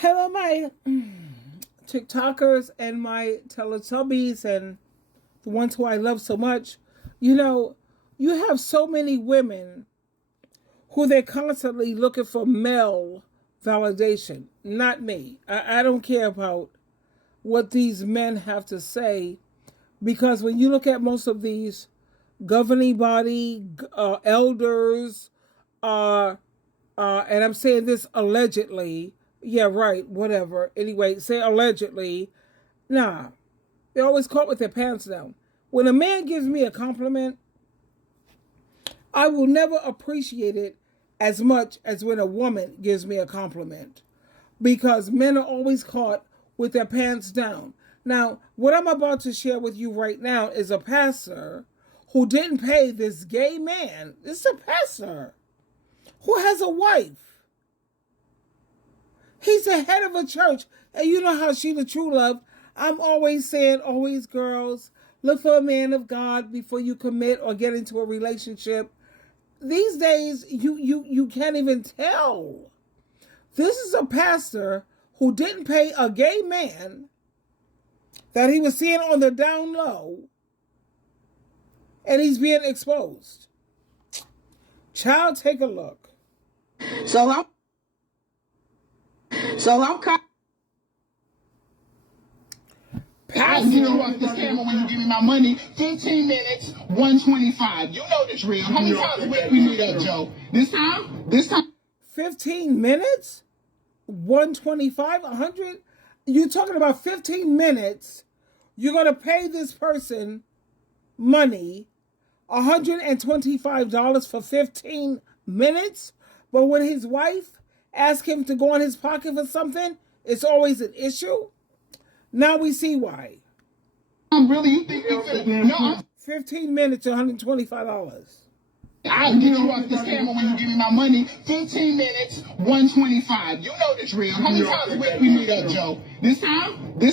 Hello, my TikTokers and my Teletubbies and the ones who I love so much. You know, you have so many women who they're constantly looking for male validation. Not me. I don't care about what these men have to say, because when you look at most of these governing body, elders, and I'm saying this allegedly. Yeah, right, whatever. Anyway, say allegedly. Nah, they're always caught with their pants down. When a man gives me a compliment, I will never appreciate it as much as when a woman gives me a compliment, because men are always caught with their pants down. Now, what I'm about to share with you right now is a pastor who didn't pay this gay man. This is a pastor who has a wife. He's the head of a church. And you know how SheilaTruelove, I'm always saying, always girls, look for a man of God before you commit or get into a relationship. These days, you can't even tell. This is a pastor who didn't pay a gay man that he was seeing on the down low, and he's being exposed. Child, take a look. So I'm I get you off this camera when you give me my money. 15 minutes, 125. You know this real. How many times a week we meet up, Joe? This time. 15 minutes? 125? 100? You're talking about 15 minutes. You're going to pay this person money, $125 for 15 minutes? But when his wife asks him to go in his pocket for something, it's always an issue? Now we see why. Really? You think you could? No, 15 minutes, $125. I get you off this camera when you give me my money. 15 minutes, 125. You know this real. How many times a week we meet up, Joe? This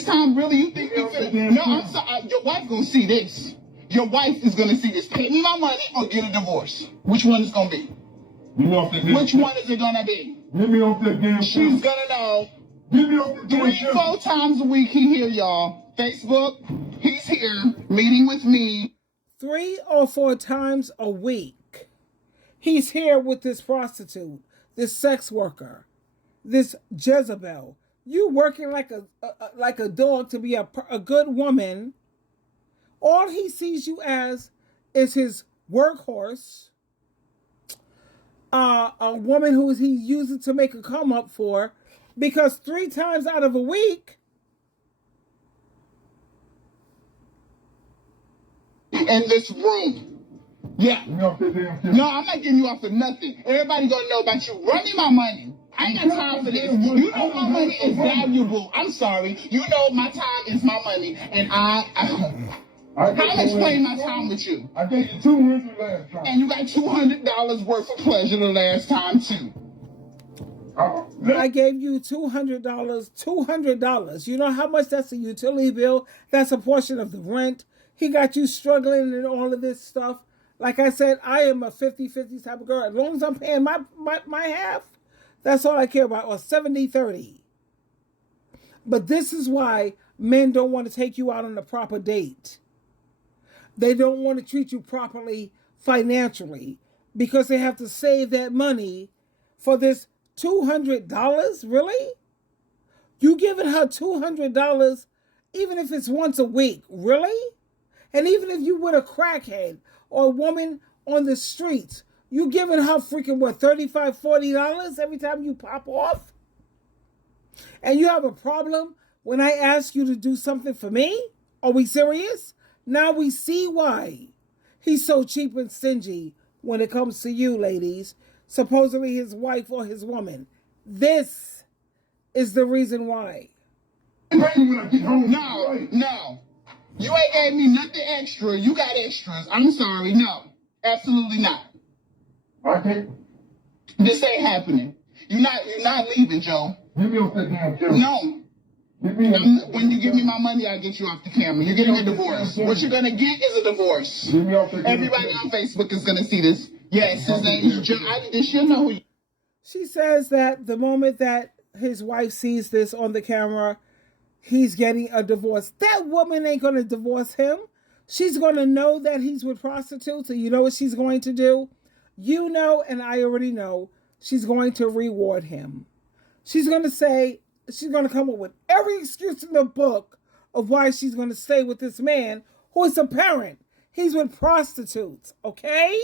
time, really? You think you could? No, I'm sorry. Your wife gonna see this. Your wife is gonna see this. Pay me my money or get a divorce. Which one is gonna be? Which one is it gonna be? Get me off that damn She's gonna know. Get me off the damn 3-4 times a week he here, y'all. Facebook, he's here, meeting with me. 3 or 4 times a week, he's here with this prostitute, this sex worker, this Jezebel. You working like a dog to be a good woman. All he sees you as is his workhorse, a woman who he's using to make a come up for, because 3 times out of a week, in this room. Yeah. No, I'm not getting you off for nothing. Everybody gonna know about you. Run me my money. I ain't got time for this. You know my money is valuable. I'm sorry. You know my time is my money. And I'm explaining my time with you. I gave you $200 last time. And you got $200 worth of pleasure the last time too. I gave you $200. $200. You know how much that's a utility bill? That's a portion of the rent. He got you struggling in all of this stuff. Like I said, I am a 50-50 type of girl. As long as I'm paying my half, that's all I care about. Or 70-30. But this is why men don't want to take you out on a proper date. They don't want to treat you properly financially, because they have to save that money for this $200. Really? You giving her $200 even if it's once a week? Really? And even if you with a crackhead or a woman on the streets, you giving her freaking, what, $35, $40 every time you pop off? And you have a problem when I ask you to do something for me? Are we serious? Now we see why he's so cheap and stingy when it comes to you, ladies. Supposedly his wife or his woman. This is the reason why. No. You ain't gave me nothing extra. You got extras. I'm sorry. No. Absolutely not. Okay. This ain't happening. You're not leaving, Joe. Get me off that damn camera. No. When you give me my money, I'll get you off the camera. You're getting a divorce. What you're gonna get is a divorce. Get me off that Everybody on Facebook is gonna see this. Yes, his name is Joe. She'll know who you. She says that the moment that his wife sees this on the camera, he's getting a divorce. That woman ain't going to divorce him. She's going to know that he's with prostitutes, and you know what she's going to do? You know, and I already know, she's going to reward him. She's going to say, she's going to come up with every excuse in the book of why she's going to stay with this man who is a parent. He's with prostitutes, okay?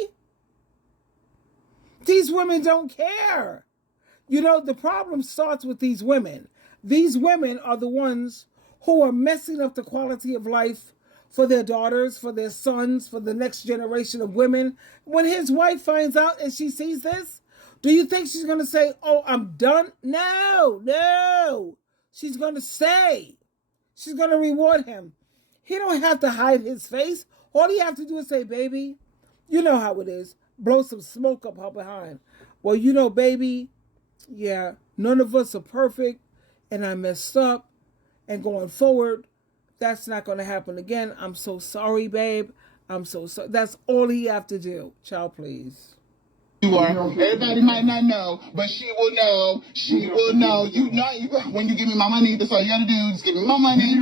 These women don't care. You know, the problem starts with these women. These women are the ones who are messing up the quality of life for their daughters, for their sons, for the next generation of women. When his wife finds out and she sees this, do you think she's going to say, oh, I'm done? No. She's going to stay. She's going to reward him. He don't have to hide his face. All he have to do is say, baby, you know how it is. Blow some smoke up her behind. Well, you know, baby, yeah, none of us are perfect, and I messed up, and going forward, that's not going to happen again. I'm so sorry, babe. I'm so sorry. That's all he have to do. Child, please. You are. Everybody might not know, but she will know. She will know. You know, when you give me my money, that's all you gotta do. Just give me my money.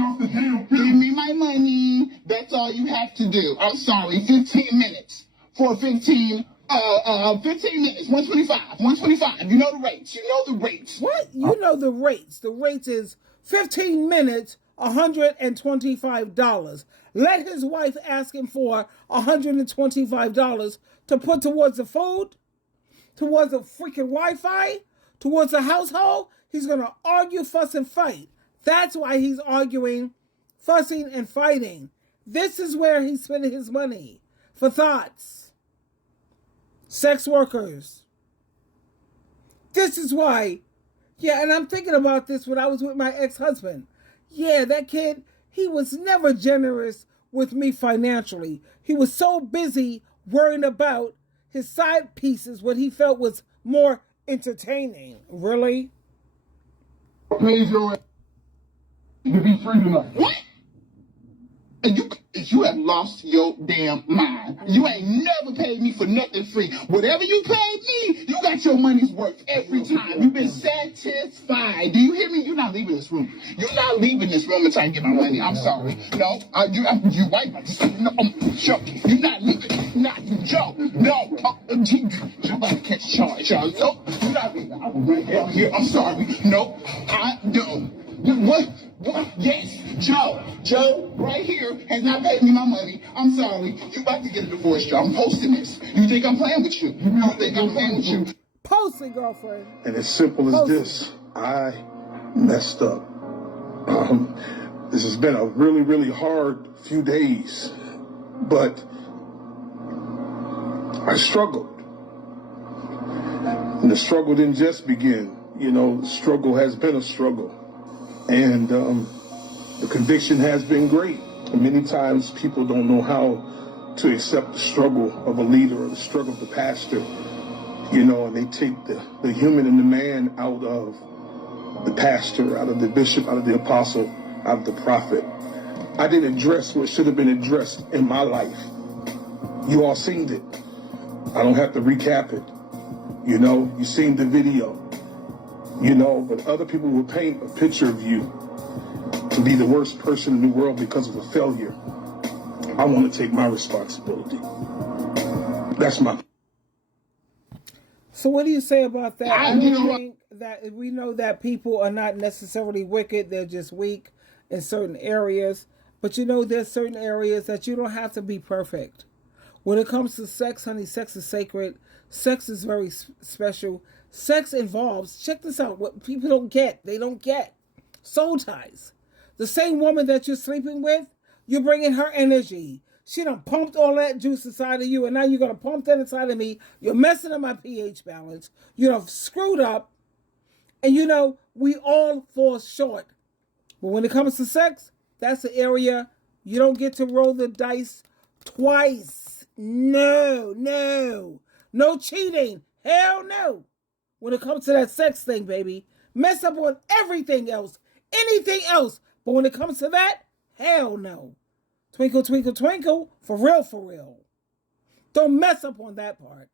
Give me my money. That's all you have to do. I'm sorry. 15 minutes for 15 minutes. 125. You know the rates. What? You know the rates. The rates is 15 minutes, $125. Let his wife ask him for $125 to put towards the food, towards the freaking Wi-Fi, towards the household. He's going to argue, fuss, and fight. That's why he's arguing, fussing, and fighting. This is where he's spending his money. For thoughts. Sex workers. This is why. Yeah, and I'm thinking about this when I was with my ex-husband. Yeah, that kid, he was never generous with me financially. He was so busy worrying about his side pieces, what he felt was more entertaining. Really? Pays your ass to be free tonight. What? You have lost your damn mind. You ain't never paid me for nothing free. Whatever you paid me, you got your money's worth every time. You've been satisfied. Do you hear me? You're not leaving this room. You're not leaving this room until I get my money. I'm sorry. No, you white. No, Joe, you're not leaving. Not Joe. No, you're about to catch charge, y'all. No, you're not leaving. I was right down here. I'm sorry. No, I don't. What? Yes, Joe, right here has not paid me my money. I'm sorry. You about to get a divorce, Joe. I'm posting this. You think I'm playing with you? You think I'm playing with you? Post it, girlfriend. And as simple as this, I messed up. This has been a really, really hard few days, but I struggled. And the struggle didn't just begin. You know, the struggle has been a struggle. And the conviction has been great. And many times people don't know how to accept the struggle of a leader or the struggle of the pastor, you know, and they take the human and the man out of the pastor, out of the bishop, out of the apostle, out of the prophet. I didn't address what should have been addressed in my life. You all seen it. I don't have to recap it. You know, you seen the video. You know, but other people will paint a picture of you to be the worst person in the world because of a failure. I want to take my responsibility. That's my... So what do you say about that? I don't think that we know that people are not necessarily wicked. They're just weak in certain areas. But you know, there's certain areas that you don't have to be perfect. When it comes to sex, honey, sex is sacred. Sex is very special. Sex involves, check this out, what people don't get. They don't get soul ties. The same woman that you're sleeping with, you're bringing her energy. She done pumped all that juice inside of you, and now you're going to pump that inside of me. You're messing up my pH balance. You done screwed up. And you know, we all fall short. But when it comes to sex, that's the area you don't get to roll the dice twice. No cheating. Hell no. When it comes to that sex thing, baby, mess up on everything else, anything else. But when it comes to that, hell no. Twinkle, twinkle, twinkle, for real, for real. Don't mess up on that part.